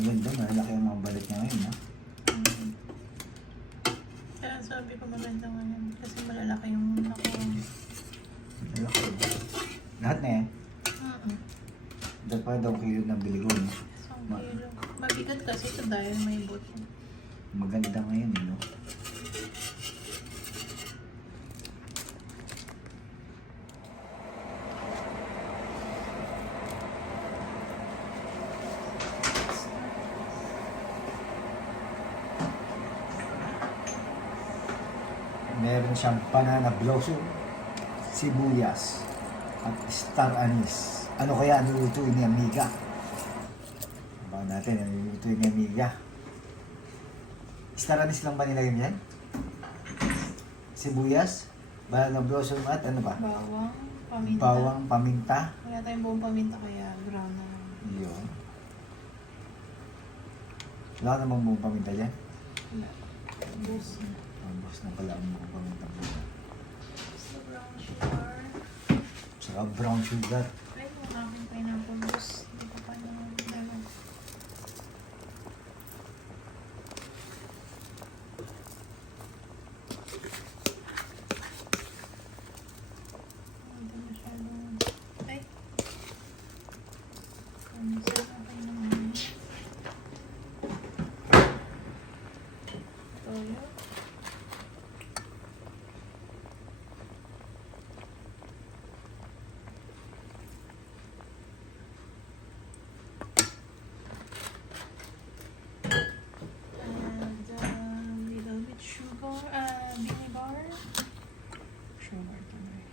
Maganda, malaki ang mga balat niya ngayon, ha? Kaya sabi ko maganda ngayon. Kasi malalaki yung ako. Malaki. Lahat na yan. Dapat pa daw kilo ng biligo, no? Isang kilo. Mabigat kasi ito dahil may buto. Maganda ngayon, no? Meron siyang banana blossom, sibuyas, at star anise. Ano kaya nilutuin ni Amiga? Abangan natin, ano nilutuin ni Amiga? Star anise lang ba nilagay niyan? Sibuyas, banana blossom at ano ba? Bawang, paminta. Bawang, paminta. Wala tayong buong paminta kaya brown na lang. Yun. Wala namang buong paminta dyan. Wala. Bus na. Ang boss na pala ang buong paminta mo. So brown sugar. Saka brown sugar. Ay, yung aking pineapple juice. Hindi ko pa na lemon. Hindi masyadong... Ay! Ano sa akin naman? Toyo. And little bit sugar, vinegar. Sugar tuloy.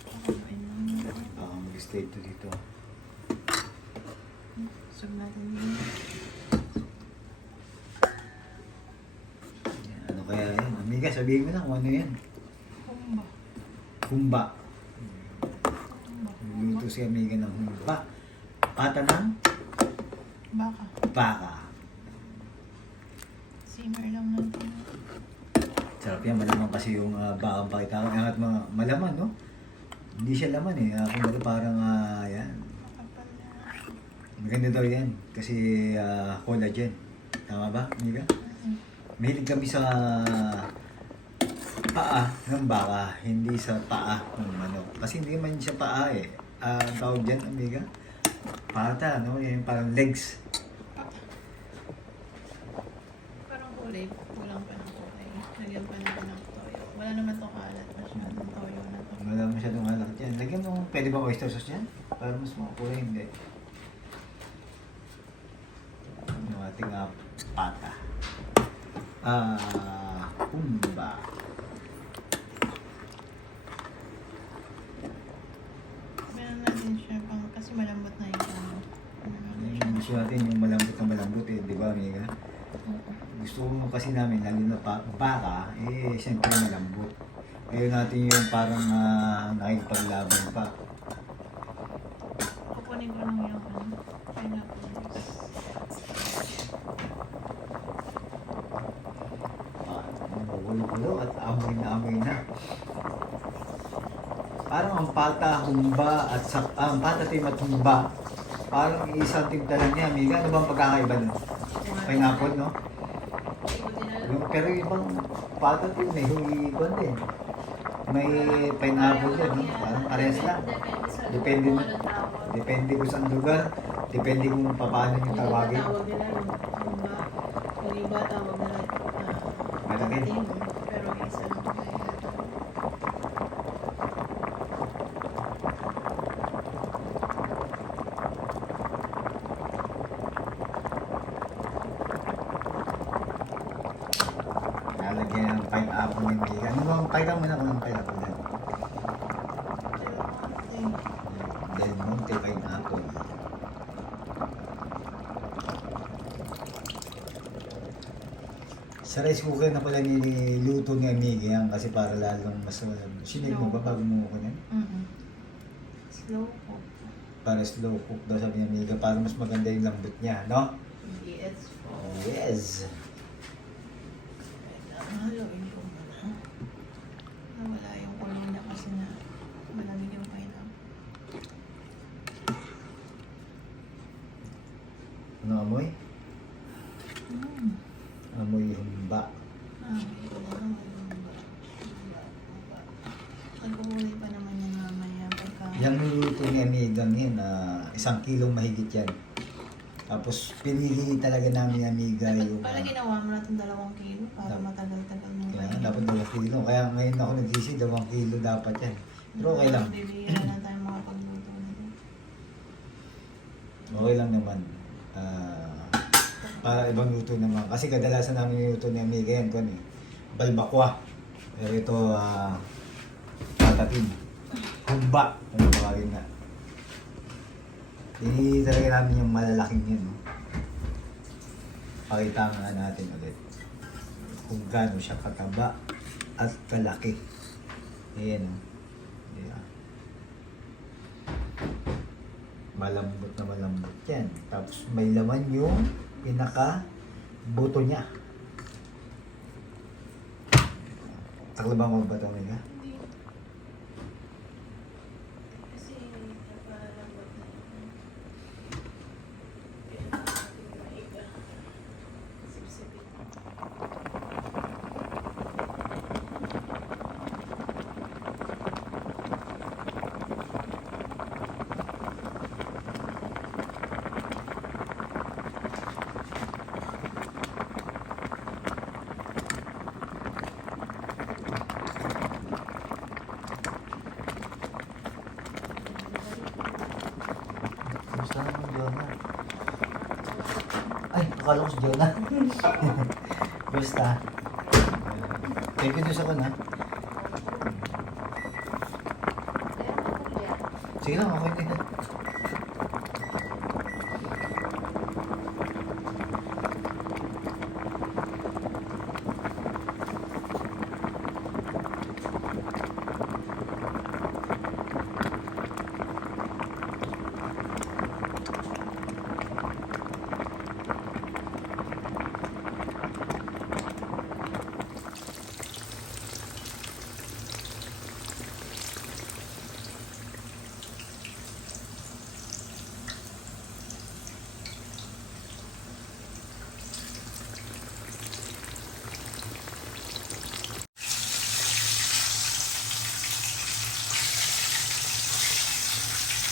Pakuluin lang yun. Mag-stay to dito. Sug natin yun. Yan, ano kaya yan? Amiga, sabihin mo na kung ano yan. Kumba. Humba. Kumba. Luto si Amiga ng humba. Pata ng Baka. baka. Simmer lang natin. Sarap yan, malaman kasi yung bakang pakita ko. At mga malaman, no? Hindi siya laman eh. Kumbaga parang yan. Makapal na. Maganda daw yan. Kasi collagen. Tama ba, Amiga? Mahilig kami sa paa ng baka, hindi sa paa ng manok. Kasi hindi man siya paa eh. Ang tawag dyan, Amiga? Pata, no? Yan parang legs. Parang kulay. Kulang pa ng kulay. Lagyan pa natin ng toyo. Wala naman itong kalat. Masyadong toyo na to. Wala masyadong alak yan. Lagyan mo, pwede ba oyster sauce yan? Para mas makakulay, hindi. Yung ating pata. Humba. Meron natin siya pang, kasi malambot na yung ano. Yung gusto natin yung malambot na malambot eh, di ba, Amiga? Gusto mo kasi namin, lalo na baka, eh, siyempre malambot. Ayaw natin yung parang nakikipaglaban pa. Kukunin ko lang yung ano. Pineapple juice. Magulo-gulo at amoy na amoy na. Parang ang pata, humba at ang pata tim at humba. Parang isang timta lang niya, Amiga. Ano bang pagkakaiba nun? Pineapple, no? Yung, pero yung ibang pata tim may huliban din. May pineapple din, no? Parang parehas lang. Depende na. Depende kung saan lugar. Depende kung paano yung tawagin. Tawag nila yung kumba. Yung iba tawag nila Malaki. pating. Pero yung isa lang kaya. Lalagyan ng pineapple ng Amiga. Ano ba ang pakita mo na kung ang pineapple yan? Del Monte pineapple. Sa rice cooker na pala niluto ni Amiga yan kasi para lalong mas sinil mo ba bago mo kunin? Slow cook. Para slow cook daw sabi ni Amiga para mas maganda yung lambot niya, no? Yes. Yes. Haluin ko muna. Nawala yung kulong niya kasi na malamig yung pineapple. Ano amoy? Mm. Amoy humba. Nagkukulay pa naman yan mamaya pagka... Yung niluto ni Amigang yan, 1 kilong mahigit yan. Tapos pinili talaga namin ni Amiga Dapat yung... pala ginawa mo na itong 2 kilo para matagal-tagal mo. Kaya dapat 2 kilo. Kaya ngayon ako nag-isip, 2 kilo dapat yan. Pero okay lang. Bibigyan na tayo makapagluto na din. Okay lang naman. Para ibang luto naman. Kasi kadalasan namin yung luto ni Amiga yan, kung ano eh, balbakwa. Pero ito, patatin. Humba. Ano tawagin na. Hindi talaga namin yung malalaking yun. No? Pakita nga natin ulit kung gaano siya kataba at kalaki. Ayan. No? Yeah. Malambot na malambot yan. Tapos may laman yung pinaka-buto niya. Taklabang mo ba ito, Amiga? Hindi. Kasi napalambot na yun. Kailangan natin maiga. Sipsipin. Gusto na mo, Jonah. Ay, akala ko si Jonah. Gusta. Thank you sa kun, ha? Sige lang, okay din.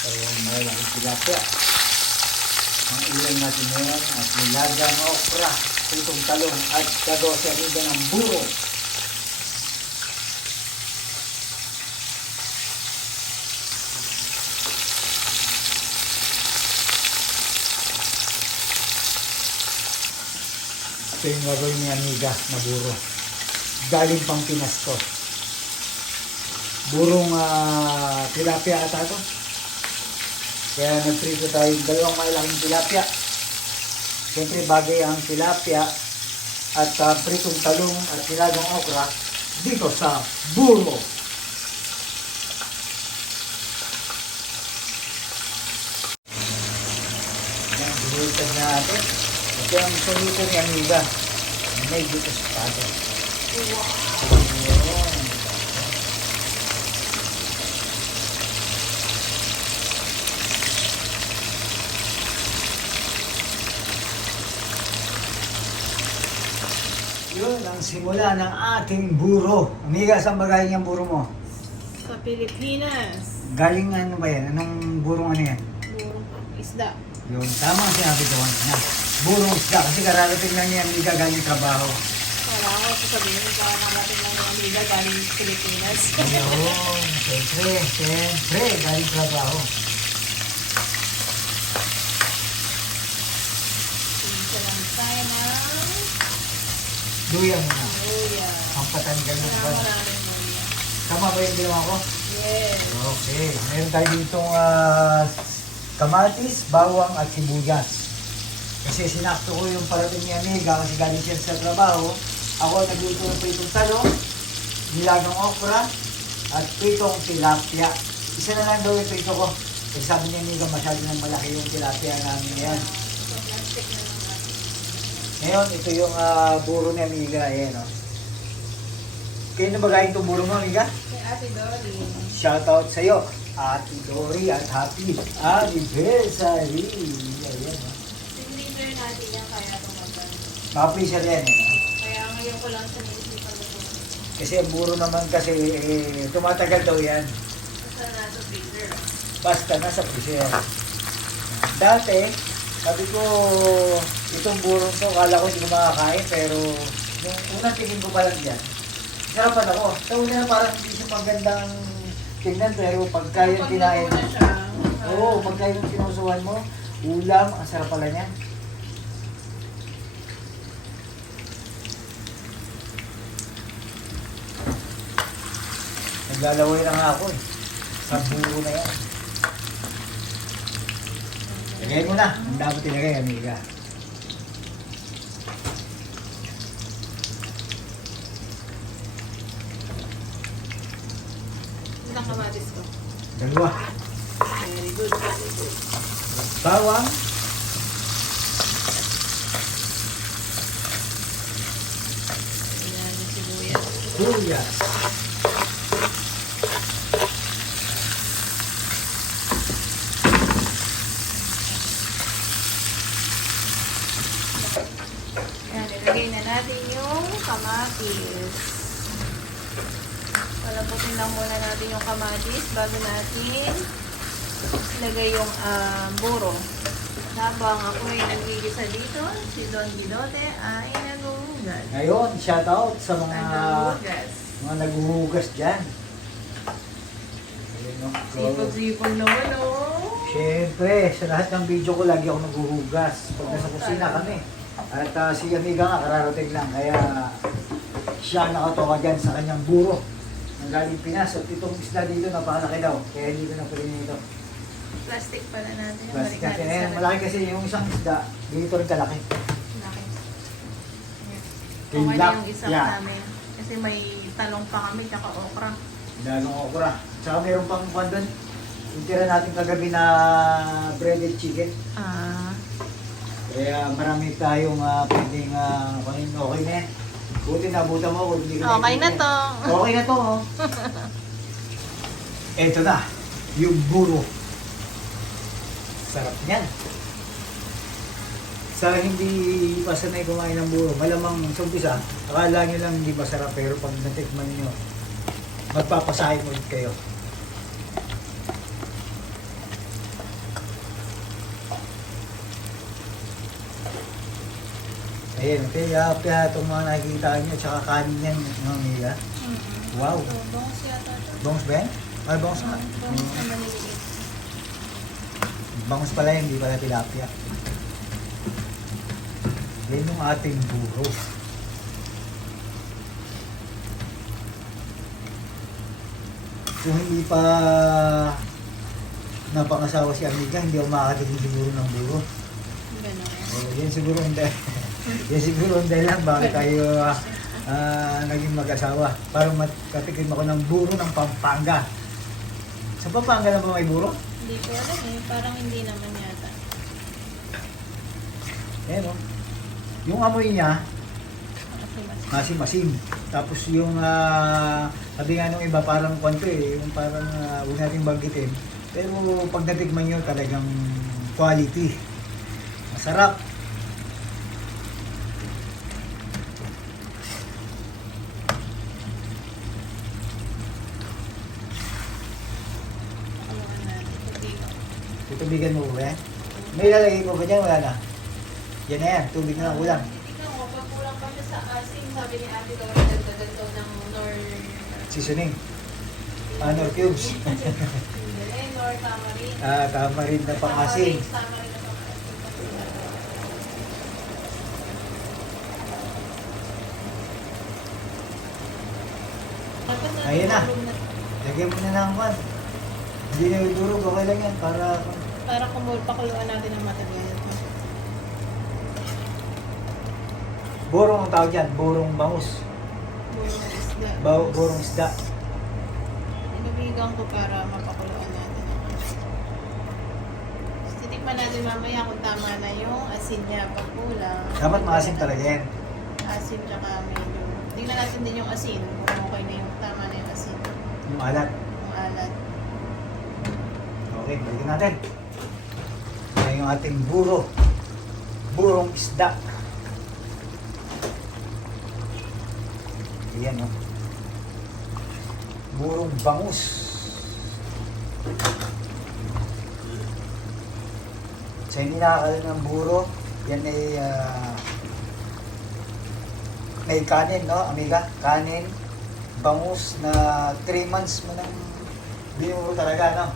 So, malaking tilapia. Ang ilan natin ngayon at nilagang okra, pritong talong at kadose amiga ng buro. Ito yung gagawin ni Amiga na buro. Galing pang Pinas to. Burong tilapia ata to. Kaya nagprito tayo ng 2 malaking tilapia. Siyempre bagay ang tilapia at pritong talong at nilagang okra dito sa buro. Yan, binultad natin. Ito ang soluto ni Amiga. May dito sa tato. Wow! Yun ang simula ng ating buro. Amiga, saan ba galing yung buro mo? Sa Pilipinas. Galing ano ba yan? Anong burong ano yan? Burong isda. Yung tama ang sinabi ko na burong isda. Kasi kararating lang niya Amiga galing trabaho. Wala ko sasabihin ko nakarating lang ng amiga galing Pilipinas. Ayun, siyempre, galing trabaho. Isa lang tayo ng Luya muna. luya. Ang patanggal ng ban. Maraming luya. Tama ba yung ginawa ko? Yes. Okay. Meron tayo ditong kamatis, bawang at sibuyas. Kasi sinakto ko yung parating ni Amiga kasi galing siya sa trabaho. Ako nagluto ng pritong talong, nilagang okra, at pritong tilapia. Isa na lang daw yung prito ko. Kasi sabi ni Amiga masyado nang malaki yung tilapia namin ngayon. So, plastic na lang natin. Ngayon, ito yung buro ni Amiga. Ayan, oh. Kayo na ba galing itong buro mo, amiga? Kay Ate Dolly. Shoutout sa'yo, Ate Dory, at happy anniversary! Ayan, ha? Signature natin yan kaya tumagal. Mga-pleasure yan, eh. No? Kaya ngayon ko lang sa naisipan ko. Kasi ang buro naman kasi, tumatagal daw yan. Basta nasa freezer. Basta nasa freezer. Dati, sabi ko, itong burong to, kala ko hindi ko makakain, pero nung unang tingin ko pa lang yan, sarapan ako. Sa una parang hindi siya magandang tingnan, pero pagka yung kinain, Pag na siya. oo, pagka yung sinusuwan mo, ulam, ang sarap pala niyan. Naglalaway na nga ako eh. Sa buro na yan. Lagay mo na. Ang dapat ilagay, amiga. Ilang kamatis ko. Dalawa. Very good, very good. Bawang. Ayan, yung sibuyas. Sibuyas. Ayan, ilagay na natin yung kamatis. Palaputin lang muna natin yung kamatis bago natin ilagay yung buro. Habang ako ay nagigisa dito, si Don Bilote ay naghuhugas. Ngayon, shoutout sa mga Naghuhugas. naghuhugas dyan. Ayun, no? Sipag-sipag naman, oh. Siyempre, sa lahat ng video ko, lagi ako naghuhugas. Pag nasa kusina kami. At si amiga nga, kararating lang. Kaya siya nakatoka dyan sa kanyang buro. Ang galing Pinas. At itong isda dito, napakalaki daw. Kaya hindi ko na pwede nito. Plastic pala natin. Plastic Balik natin. sa Eh, malaki kasi yung isang isda. Dito rin kalaki. Laki. Ayan. Okay Yung na black, yung isang yeah. namin. Kasi may talong pa kami, tsaka okra. Dalong okra. Tsaka mayroon pang kwan doon. Yung tira natin kagabi na breaded chicken. Ah. Kaya marami tayong pwedeng kunin. Okay na yan. Buti nabutan mo. Hindi ko Okay na to. Okay na to. Oh. Eto na. Yung buro. Sarap niyan. Sa hindi pa sanay kumain ng buro, malamang sa umpisa, akala nyo lang hindi masarap, pero pag natikman nyo, magpapasahin ulit kayo. Ayan, kaya itong mga nakikita nyo, tsaka kanin yan, mga nila. Wow. So, bangus yata ito. Bangus ba yan? Ay, bangus nga. Bangus na maliliit. Bangus pala yan, hindi pala tilapia. Yan yung ating buro. Kung hindi pa napangasawa si amiga, hindi ako makakatigil siguro ng buro. Ganun. Yan siguro hindi. Yan siguro hindi lang bakit tayo naging mag-asawa. Para makatikim ako ng buro ng Pampanga. Sa Pampanga na ba may buro? Hindi ko alam eh. Parang hindi naman yata. Ayan o. Yung amoy niya, Kasi masim-masim. Tapos yung, sabi nga nung iba, parang kwanto eh, yung parang huwag natin banggitin. Pero pag natikman nyo, talagang quality. Masarap. Pakuluan natin. Tubig. Tutubigan mo ba eh? May lalagay ko ba dyan? Wala na. Yan na yan, tubig na lang ulam. Tingnan ko, pag kulang pa siya sa asin, sabi ni Ate Dora, dagdagan daw ng nor... Seasoning. Nor cubes. Hindi, nor tamarind. Tama rin na pang-asin. Tamarind na pang-asin. Ayun na. Lagyan mo na ng kwan. Hindi na idurog, okay lang yan. Para pakuluan natin ng matagal. Borong ang tawag dyan, borong bangus. Burong isda. Borong isda. Inabigan ko para mapakuluan natin. Titikman natin mamaya kung tama na yung asin niya pag kulang. Dapat maasim talaga yan. Asin tsaka medyo. Tingnan natin din yung asin. Kung okay na yung tama na yung asin. Yung alat. Yung alat. Okay, balikan natin. Yan yung ating buro. Burong isda. Ayan, oh. Burong bangus. Sa hindi nakakalan ng buro, yan ay may kanin, no, amiga? Kanin, bangus na 3 months mo nang binuro talaga, no?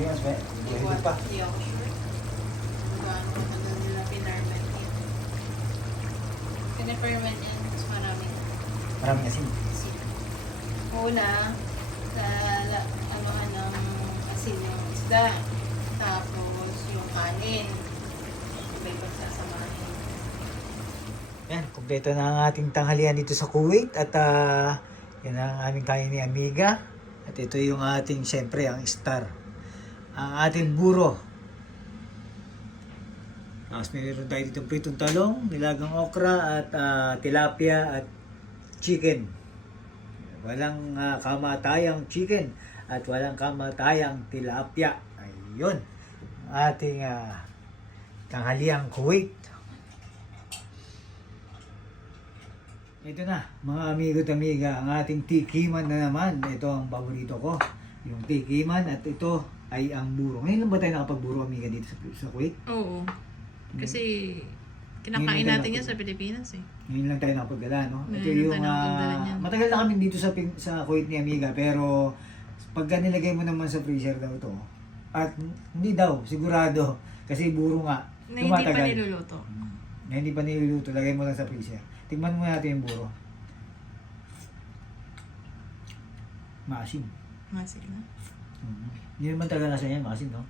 3 months ba? Hindi pa. Hindi ako sure. Kung gaano matagal nila pinarment yun. Pinaperment yan. Mas maraming Maraming asin. asin. Una, anuhan ng asin yung isda. Tapos yung kanin. Sabay pagsasamahin. Yan, kumpleto na ang ating tanghalian dito sa Kuwait at yan ang aming kain ni Amiga. At ito yung ating, siyempre, ang star. Ang ating buro. Tapos mayroon tayo dito pritong talong, nilagang okra at tilapia at chicken. Walang kamatayang chicken at walang kamatayang tilapia. Ayun. Ang ating tanghaliang Kuwait. Ito na, mga amigo at amiga, ang ating tikiman na naman. Ito ang paborito ko, yung tikiman at ito ay ang buro. Ngayon lang ba tayo nakapagburo, amiga, dito sa Kuwait? Oo. Kasi kinakain Ngayon lang natin tayo yan sa Pilipinas eh. Ngayon lang tayo nakapagdala, no? Ito Ngayon lang yung, tayo nakapagdala niyan. matagal na kami dito sa Kuwait ni amiga, pero pagka nilagay mo naman sa freezer daw to, at hindi daw, sigurado, kasi buro nga, Na hindi pa tumatagal. niluluto. Na hindi pa niluluto, lagay mo lang sa freezer. Tignan mo natin yung buro. Maasim. Masig na. Hindi naman talaga nasa yan, maasim, no?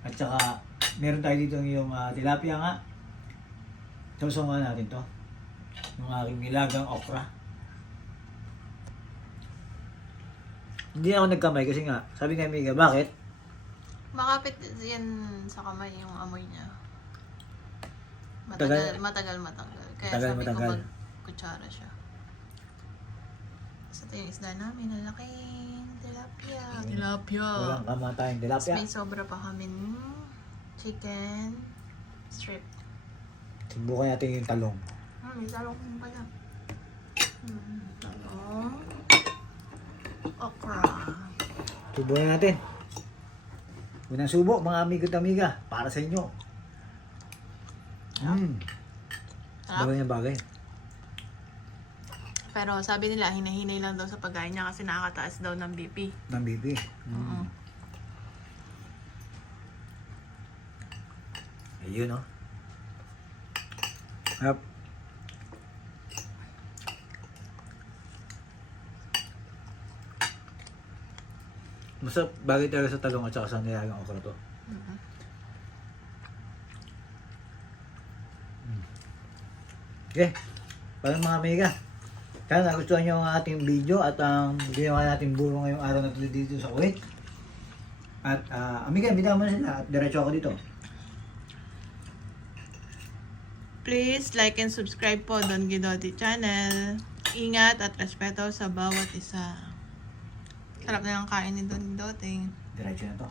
At saka, meron tayo dito yung tilapia nga. Sausawan natin to. Yung aking nilagang okra. Hindi ako nagkamay kasi nga, sabi ni Amiga, bakit? Makapit yan sa kamay yung amoy niya. Matagal. Matagal. Kaya Matagal, sabi matagal. ko mag-kutsara siya. So, ito yung isda namin. Ang laking tilapia. Tilapia. Walang kamatayang Tapos tilapia. may sobra pa kami chicken strip. Subukan natin yung talong. May talong pala. Talong. Okra. Subukan natin. Unang subo, mga amigo at amiga, para sa inyo. Sarap. Bagay na bagay. Pero sabi nila, hinahinay lang daw sa pagkain niya kasi nakakataas daw ng BP. Ng bibi. Oo. Ayun, no? Harap. Masarap, bagay talaga sa talong at saka sa nilagang okra to. Okay, parang mga amiga. Kaya nagustuhan nyo ang ating video at ang ginawa natin buro ngayong araw na tuloy dito sa Kuwait. At amiga, bitaw mo na sila at diretso ako dito. Please like and subscribe po Don Guidotti channel. Ingat at respeto sa bawat isa. Sarap na yung kain ni Don Guidotti. Diretso na to.